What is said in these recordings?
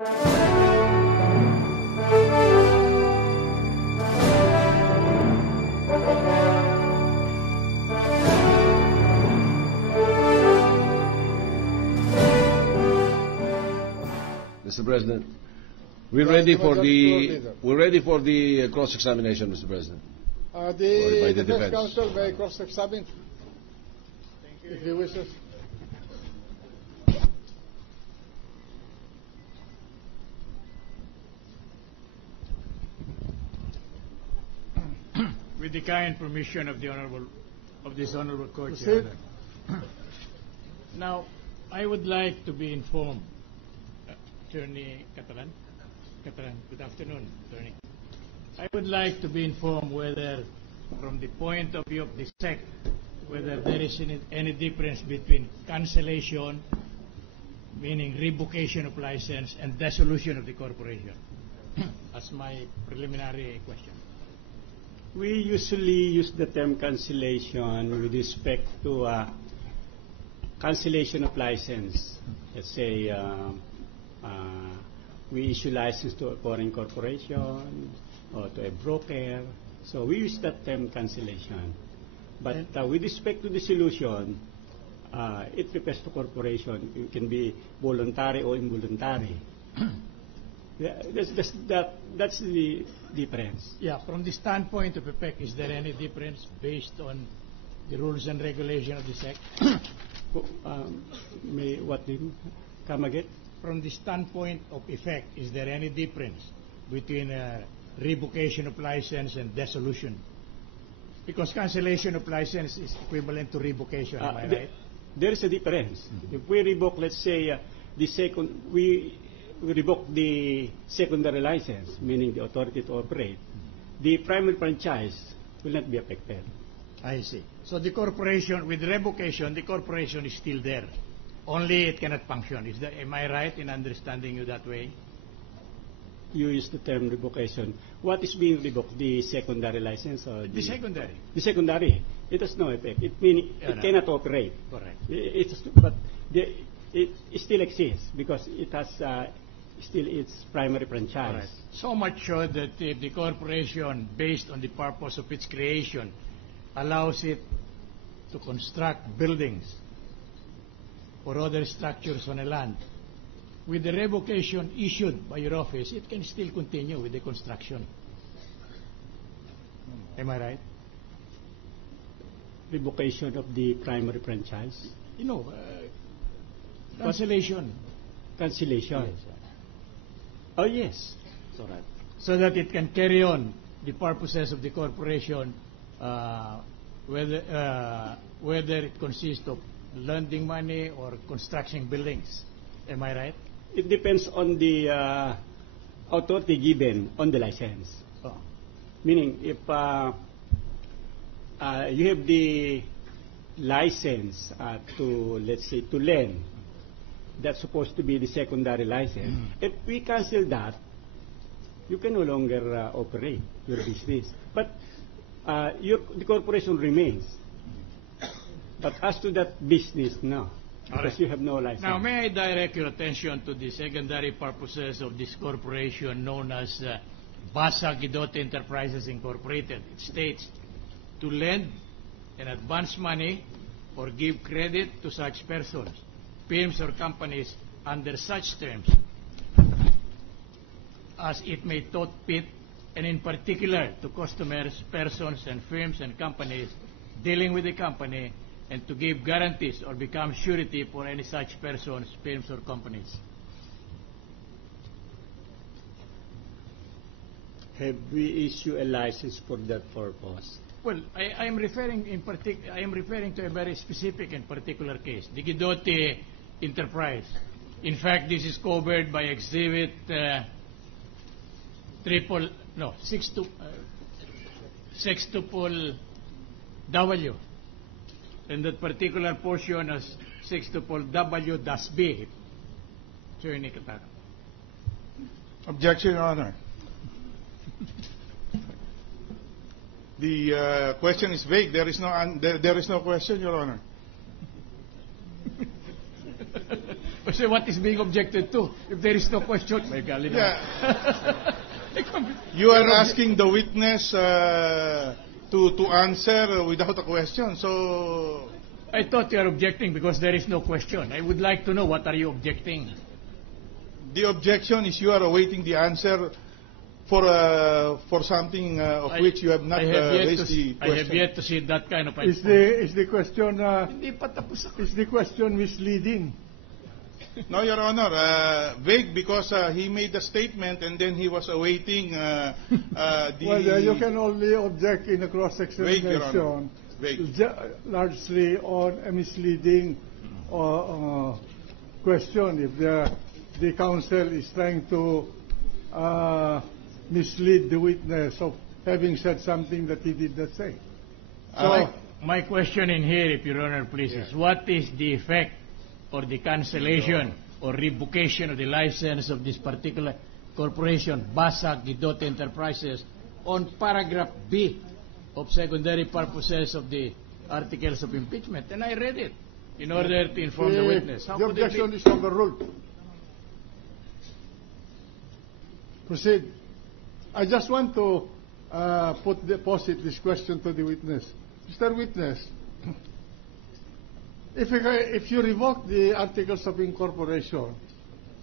Mr. President, we're ready for the cross-examination, Mr. President. The defense counsel may cross-examine if he wishes. With the kind permission of this honorable court, Proceed. Your Honor. Now, I would like to be informed, Attorney Catalan. Catalan, good afternoon, Attorney. I would like to be informed whether, from the point of view of the SEC, whether there is any difference between cancellation, meaning revocation of license, and dissolution of the corporation. That's my preliminary question. We usually use the term cancellation with respect to cancellation of license. Let's say we issue license to a foreign corporation or to a broker. So we use that term cancellation. But with respect to dissolution, it refers to corporation. It can be voluntary or involuntary. That's the difference. Yeah, from the standpoint of effect, is there any difference based on the rules and regulation of the SEC? What do you come again? From the standpoint of effect, is there any difference between revocation of license and dissolution? Because cancellation of license is equivalent to revocation, am I right? There is a difference. Mm-hmm. If we revoke, let's say, we revoke the secondary license, meaning the authority to operate, the primary franchise will not be affected. I see. So the corporation, with revocation, the corporation is still there. Only it cannot function. Am I right in understanding you that way? You use the term revocation. What is being revoked? The secondary license? Or the secondary. The secondary. It has no effect. It means it cannot operate. Correct. But it still exists because it has still its primary franchise. Correct. So much so that if the corporation, based on the purpose of its creation, allows it to construct buildings or other structures on a land, with the revocation issued by your office, it can still continue with the construction. Am I right? Revocation of the primary franchise? You know, cancellation. Cancellation? Yes. Oh, yes. So, right. So that it can carry on the purposes of the corporation, whether it consists of lending money or construction buildings. Am I right? It depends on the authority given on the license. Oh. Meaning, if you have the license to, let's say, to lend, that's supposed to be the secondary license. If we cancel that, you can no longer operate your business. But the corporation remains. But as to that business, no. Because you have no license. Now, may I direct your attention to the secondary purposes of this corporation known as Basa Guidote Enterprises Incorporated. It states to lend and advance money or give credit to such persons, firms or companies under such terms as it may thought fit, and in particular to customers, persons, and firms and companies dealing with the company, and to give guarantees or become surety for any such persons, firms, or companies. Have we issued a license for that purpose? Well, I am referring to a very specific and particular case, the Guidote Enterprise. In fact, this is covered by Exhibit 6W. And that particular portion is 6W-B. Attorney Katano. Objection, Your Honor. The question is vague. There is no question, Your Honor. So what is being objected to? If there is no question, may gali na. You are asking the witness to answer without a question. So I thought you are objecting because there is no question. I would like to know what are you objecting. the objection is you are awaiting the answer for something of which you have not raised the question. I have yet to see that kind of... Is the question Hindi pa tapos ako. is the question misleading? No, Your Honor, vague because he made a statement and then he was awaiting the... Well, you can only object in a Vague, Your cross-examination Honor. Vague. largely on a misleading question. If the counsel is trying to mislead the witness of having said something that he did not say. So, My question in here, if Your Honor pleases, what is the effect or the cancellation or revocation of the license of this particular corporation, Basak Gidot Enterprises, on paragraph B of secondary purposes of the articles of impeachment? And I read it in order to inform the witness. How the could it objection be? is overruled. Proceed. I just want to posit this question to the witness. Mr. Witness, if you revoke the articles of incorporation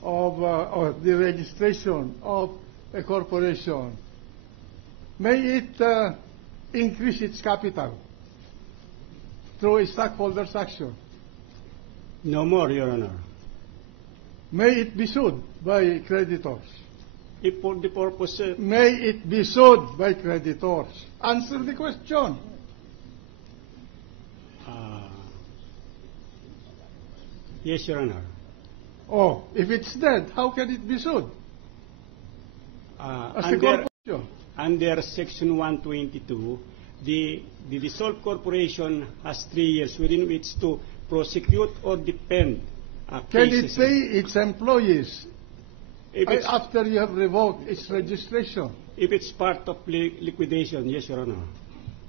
of or the registration of a corporation, may it increase its capital through a stockholders' action? No more, Your Honor. May it be sued by creditors? If for the purpose... May it be sued by creditors? Answer the question. Yes, Your Honor. Oh, if it's dead, how can it be sued? As a corporation. Under Section 122, the dissolved corporation has 3 years within which to prosecute or defend Can it cases. pay its employees If it's, after you have revoked its registration? if it's part of liquidation, yes, Your Honor.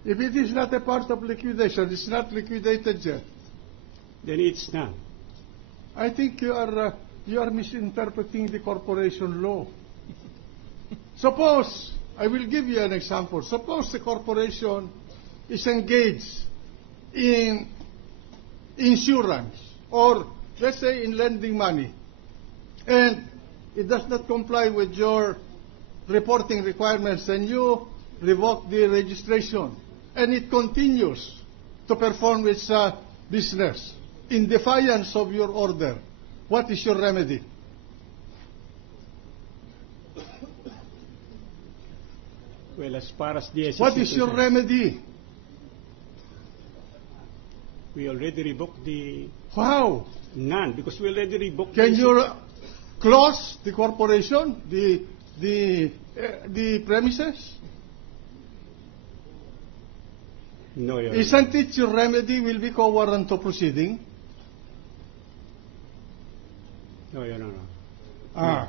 If it is not a part of liquidation, it's not liquidated yet. Then it's not. I think you are misinterpreting the corporation law. Suppose, I will give you an example. Suppose the corporation is engaged in insurance or, let's say, in lending money, and it does not comply with your reporting requirements, and you revoke the registration, and it continues to perform its business in defiance of your order. What is your remedy? Well, as far as the SEC What is your remedy? We already revoked the... How? None, because we already revoked Can the... you close the corporation, the premises? No, Your Honor. Isn't it your remedy will be co-warrant of proceeding? No, Your Honor.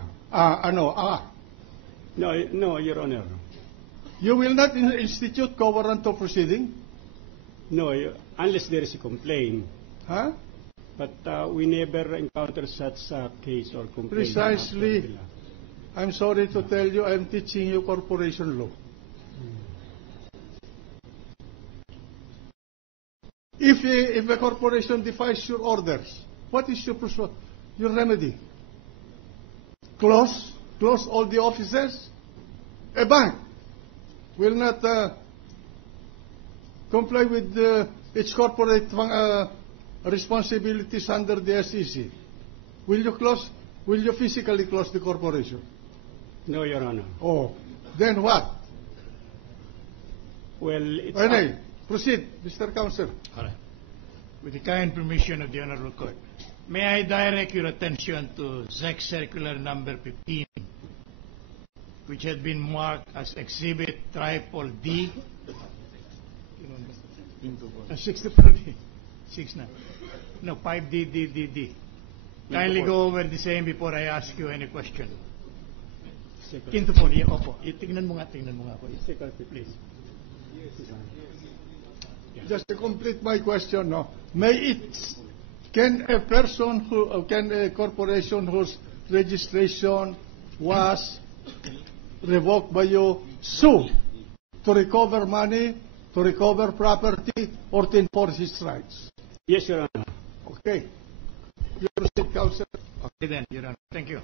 No, Your Honor. You will not institute co-warrant of proceeding? No, unless there is a complaint. Huh? But we never encounter such a case or complaint. Precisely. I'm sorry to tell you, I'm teaching you corporation law. If a corporation defies your orders, what is your remedy? Close all the offices? A bank will not comply with its corporate responsibilities under the SEC. Will you physically close the corporation? No, Your Honor. Oh, then what? Well, it's... Anyway, proceed, Mr. Counsel. All right. With the kind permission of the Honorable Court, may I direct your attention to ZEC Circular number 15, which had been marked as Exhibit Triple D. 64D. 69. No, 5D. Kindly go over the same before I ask you any question. Quinto folio, opo. Tingnan mo nga ako. Please. Just to complete my question, no? May it can a person who, can a corporation whose registration was revoked by you sue to recover money, to recover property, or to enforce his rights? Yes, Your Honor. Okay. You proceed, Counsel. Okay then, Your Honor. Thank you.